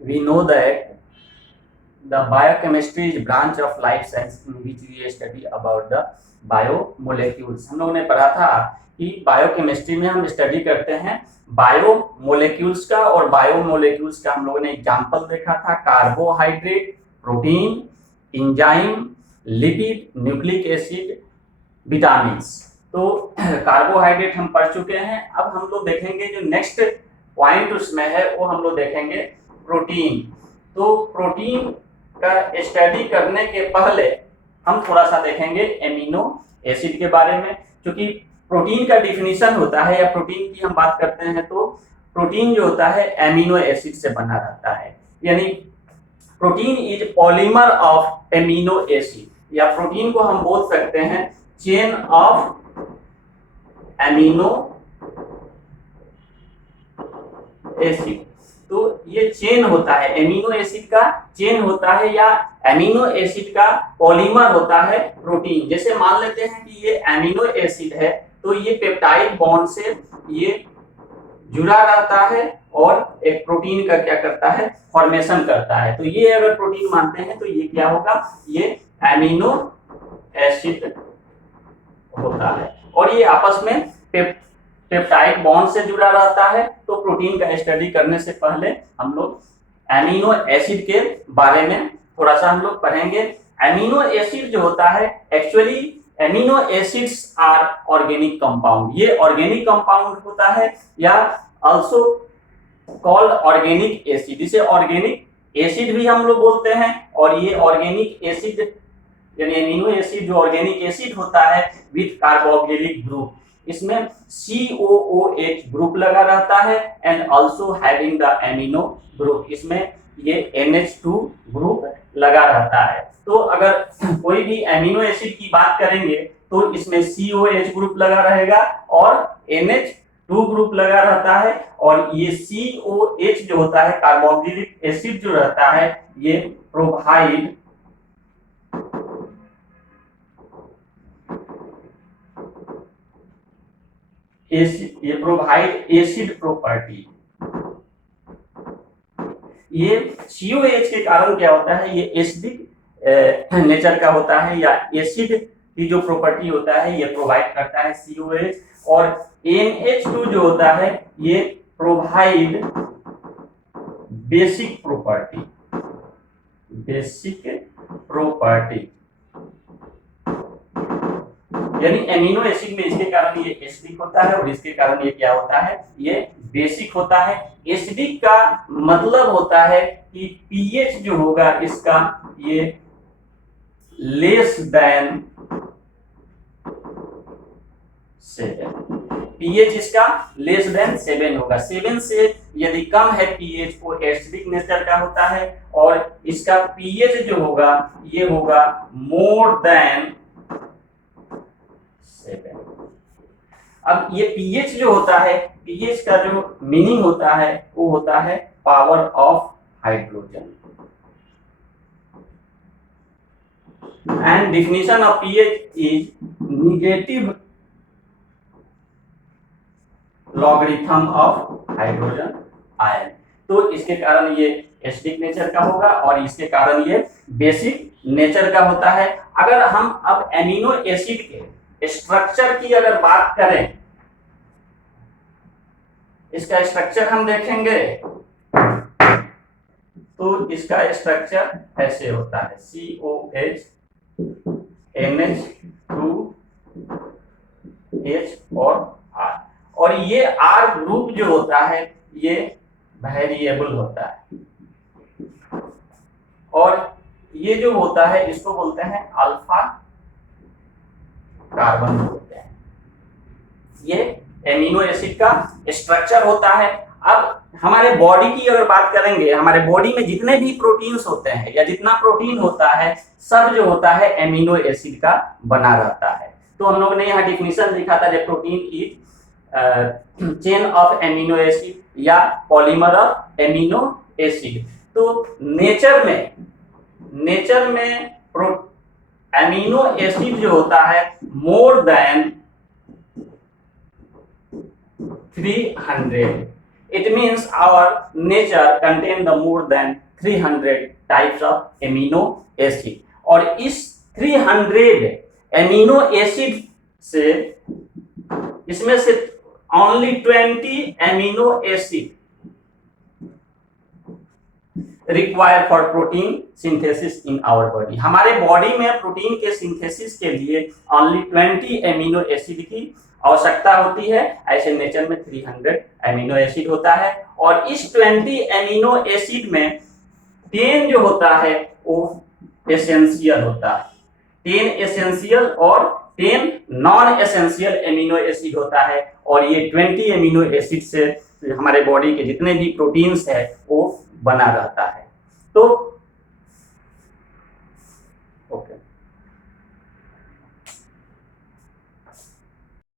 we know that the biochemistry is branch of life science in which we study about the biomolecules। हम लोगों ने पढ़ा था कि बायोकेमिस्ट्री में हम स्टडी करते हैं बायोमोलेक्यूल्स का, और बायोमोलेक्यूल्स का हम लोगों ने एग्जांपल देखा था carbohydrate, protein, enzyme, lipid, nucleic acid, vitamins. तो कार्बोहाइड्रेट हम पढ़ चुके हैं। अब हम लोग देखेंगे जो नेक्स्ट पॉइंट उसमें है वो हम लोग देखेंगे प्रोटीन। तो प्रोटीन का स्टडी करने के पहले हम थोड़ा सा देखेंगे एमिनो एसिड के बारे में, क्योंकि प्रोटीन का डिफिनीशन होता है या प्रोटीन की हम बात करते हैं तो प्रोटीन जो होता है एमिनो एसिड से बना रहता है, यानी protein is polymer of amino acid, या प्रोटीन को हम बोल सकते हैं चेन ऑफ एमिनो एसिड। तो ये चेन होता है, एमिनो एसिड का चेन होता है या एमिनो एसिड का पॉलीमर होता है प्रोटीन। जैसे मान लेते हैं कि ये एमिनो एसिड है तो ये पेप्टाइड बॉन्ड से ये जुड़ा रहता है और एक प्रोटीन का क्या करता है, फॉर्मेशन करता है। तो ये अगर प्रोटीन मानते हैं तो ये क्या होगा, ये एमिनो एसिड होता है, और ये आपस में पेप्टाइड बॉन्ड से जुड़ा रहता है। तो प्रोटीन का स्टडी करने से पहले हम लोग एमिनो एसिड के बारे में थोड़ा सा हम लोग पढ़ेंगे। एमिनो एसिड जो होता है, actually amino acids are organic compound, ये ऑर्गेनिक कंपाउंड होता है या आल्सो कॉल्ड ऑर्गेनिक एसिड। इसे ऑर्गेनिक एसिड भी हम लोग बोलते हैं, और ये ऑर्गेनिक एसिड यानी एमिनो एसिड जो ऑर्गेनिक एसिड होता है विथ कार्बोक्सिलिक ग्रुप, इसमें COOH ग्रुप लगा रहता है and also having the amino group, इसमें ये NH2 ग्रुप लगा रहता है। तो अगर कोई भी एमिनो एसिड की बात करेंगे तो इसमें COH ग्रुप लगा रहेगा और NH2 ग्रुप लगा रहता है, और ये COH जो होता है कार्बोक्सिलिक एसिड जो रहता है ये प्रोवाइड एसिड प्रॉपर्टी। ये COH के कारण क्या होता है, ये एसिडिक नेचर का होता है या एसिड की जो प्रॉपर्टी होता है ये प्रोवाइड करता है COH, और NH2 जो होता है ये प्रोवाइड बेसिक प्रॉपर्टी, यानी एमिनो एसिड में इसके कारण ये एसिडिक होता है और इसके कारण ये क्या होता है, ये बेसिक होता है। एसिडिक का मतलब होता है कि पीएच जो होगा इसका ये लेस देन 7, पीएच इसका लेस देन 7 होगा। 7 से यदि कम है पीएच वो एसिडिक नेचर का होता है, और इसका पीएच जो होगा ये होगा मोर देन 7। अब ये पीएच जो होता है, पीएच का जो मीनिंग होता है वो होता है power of hydrogen, and definition of pH is negative logarithm of hydrogen ion. तो इसके कारण ये एसिडिक नेचर का होगा और इसके कारण ये बेसिक नेचर का होता है। अगर हम अब एमिनो एसिड के स्ट्रक्चर की अगर बात करें, इसका स्ट्रक्चर हम देखेंगे तो इसका स्ट्रक्चर ऐसे होता है COH NH2H और R, और ये R ग्रुप जो होता है ये वेरिएबल होता है, और ये जो होता है इसको बोलते हैं अल्फा कार्बन बोलते हैं। ये एमिनो एसिड का स्ट्रक्चर होता है। अब हमारे बॉडी की अगर बात करेंगे, हमारे बॉडी में जितने भी प्रोटीन्स होते हैं या जितना प्रोटीन होता है सब जो होता है एमिनो एसिड का बना रहता है। तो हम लोगों ने यहाँ डिफिनीशन लिखा था कि protein is chain of amino acid या पॉलीमर ऑफ एमिनो एसिड। तो नेचर में एमिनो एसिड जो होता है more than 300, It means our nature contain the more than 300 types of amino acid. और इस 300 amino acid से इसमें से only 20 amino acid required for protein synthesis in our body. हमारे बॉडी में प्रोटीन के सिंथेसिस के लिए only 20 amino acid की आवश्यकता होती है। ऐसे नेचर में 300 एमिनो एसिड होता है और इस 20 एमिनो एसिड में 10 जो होता है वो एसेंशियल होता है, 10 एसेंशियल और 10 नॉन एसेंशियल एमिनो एसिड होता है। और ये 20 एमिनो एसिड से हमारे बॉडी के जितने भी प्रोटीन्स है वो बना रहता है। तो